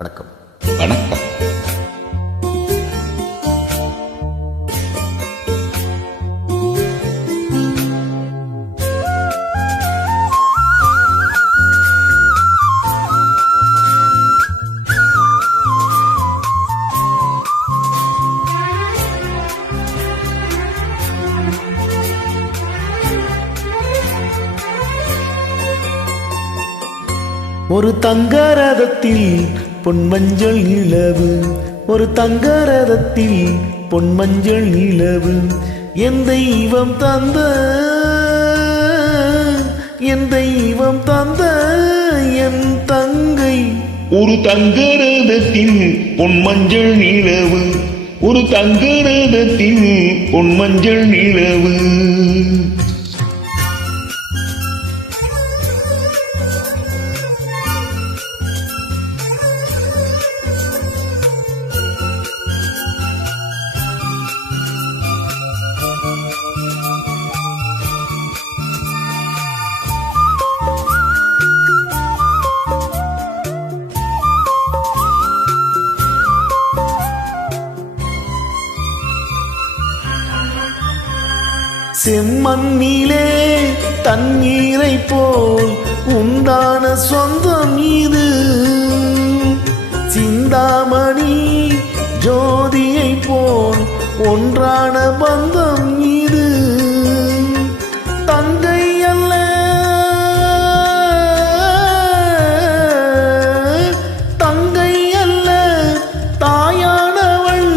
வணக்கம். வணக்கம். ஒரு தங்கரதத்தில் பொன்மஞ்சள் நிலவு, ஒரு தங்கரதத்தில் பொன்மஞ்சள் நிலவு, என் தெய்வம் தந்த என் தெய்வம் தந்த என் தங்கை. ஒரு தங்கரதத்தில் பொன்மஞ்சள் நிலவு, ஒரு தங்கரதத்தில் பொன்மஞ்சள் நிலவு. செம்மண்ணிலே தண்ணீரை போல் உண்டான சொந்தம் இது, சிந்தாமணி ஜோதியை போல் ஒன்றான பந்தம் இது. தங்கை அல்ல தங்கை அல்ல தாயானவள்,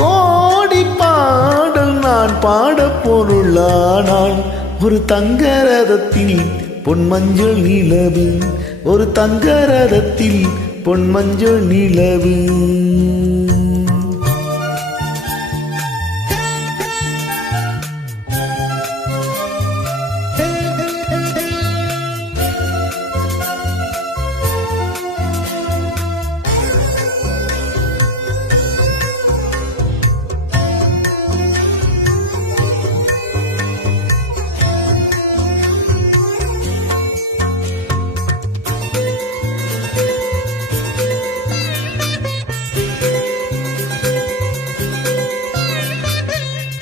கோடி பாடல் நான் பாட பொருளானாள். ஒரு தங்கரதத்தில் பொன்மஞ்சள் நிலவு, ஒரு தங்கரதத்தில் பொன்மஞ்சள் நிலவு.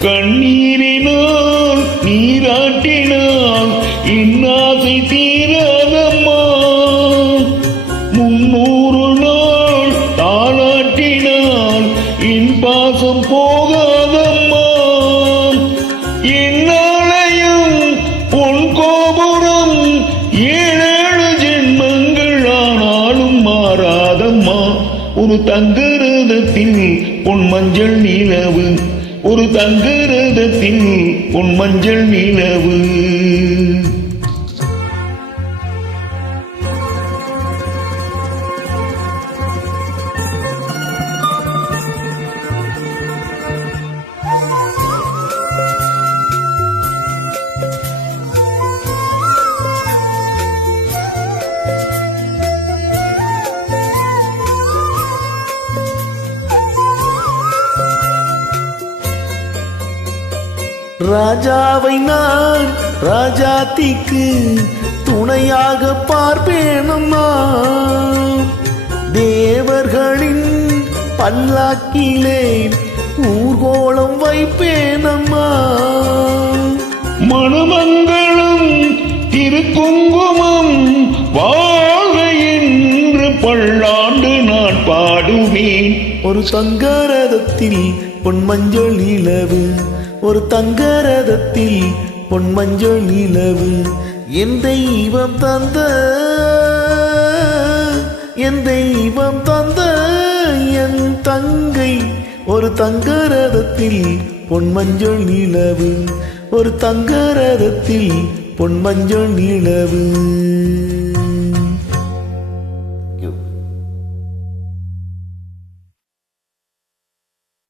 கண்ணீரினால் நீராட்டினால் இன்னாசை தீராதம்மா, 300 நாள் தாளாட்டினால் என் பாசம் போகாதம்மா. என்னாலையும் பொன் கோபுரம் 7 ஜென்மங்கள் ஆனாலும் மாறாதம்மா. ஒரு தங்கரதத்தில் பொன்மஞ்சள் நிலவு, ஒரு தங்கரதத்தில் பொன்மஞ்சள் நிலவு. ராஜாவை நான் ராஜாத்திக்கு துணையாக பார்ப்பேனம்மா, தேவர்களின் பல்லாக்கிலே ஊர்கோலம் வைப்பேனம்மா. மணமங்கலம் திருக்குங்குமம் வாழ்க என்று பல்லாண்டு நான் பாடுவேன். ஒரு தங்கரதத்தில் பொன்மஞ்சள் நிலவு, ஒரு தங்கரதத்தில் பொன்மஞ்சள் நிலவு, என் தெய்வம் தந்த என் தெய்வம் தந்த என் தங்கை. ஒரு தங்கரதத்தில் பொன்மஞ்சள் நிலவு, ஒரு தங்கரதத்தில் பொன்மஞ்சள் நிலவு.